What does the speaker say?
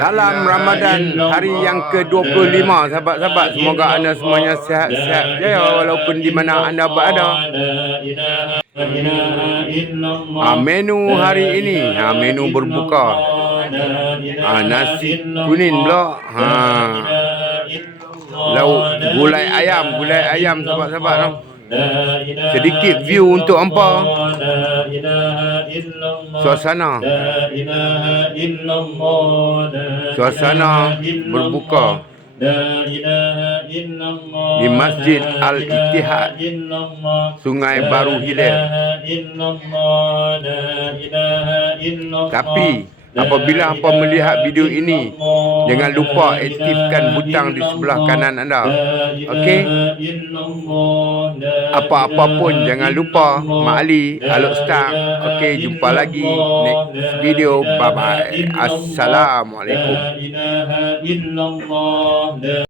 Salam Ramadan hari yang ke-25, sahabat-sahabat. Semoga anda semuanya sihat-sihat jaya walaupun di mana anda berada. Menu hari ini, menu berbuka. Nasi kuning pula. Lauk gulai ayam sahabat-sahabat. Sedikit view untuk hampa suasana berbuka di Masjid Al-Ittihad, Sungai Baru Hilir. Tapi apabila hampa melihat video ini, jangan lupa aktifkan butang di sebelah kanan anda. Okey? Apa-apa pun jangan lupa Mak Ali, Alok Star. Okey, jumpa lagi next video. Bye bye. Assalamualaikum.